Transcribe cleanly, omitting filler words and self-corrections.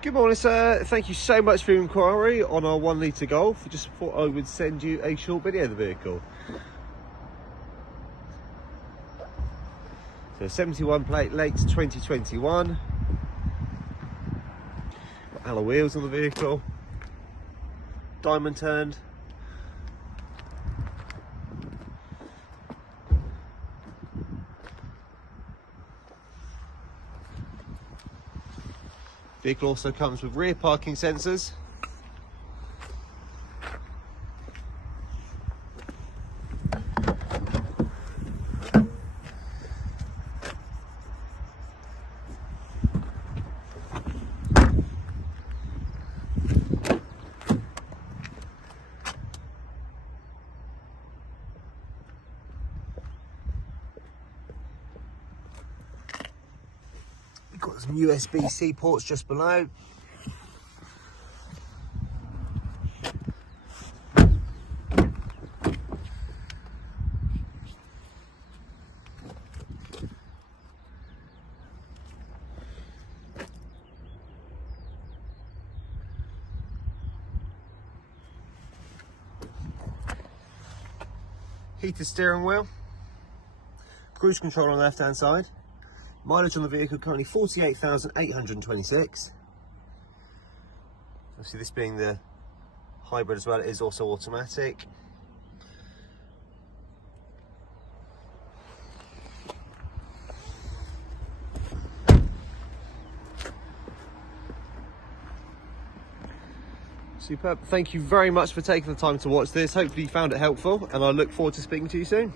Good morning, sir. Thank you so much for your inquiry on our 1 litre Golf. I just thought I would send you a short video of the vehicle. So 71 plate, late 2021. Got alloy wheels on the vehicle. Diamond turned. Vehicle also comes with rear parking sensors. We've got some USB-C ports just below. Heated steering wheel, cruise control on the left hand side. Mileage on the vehicle currently 48,826. Obviously this being the hybrid as well, it is also automatic. Superb. Thank you very much for taking the time to watch this. Hopefully you found it helpful, and I look forward to speaking to you soon.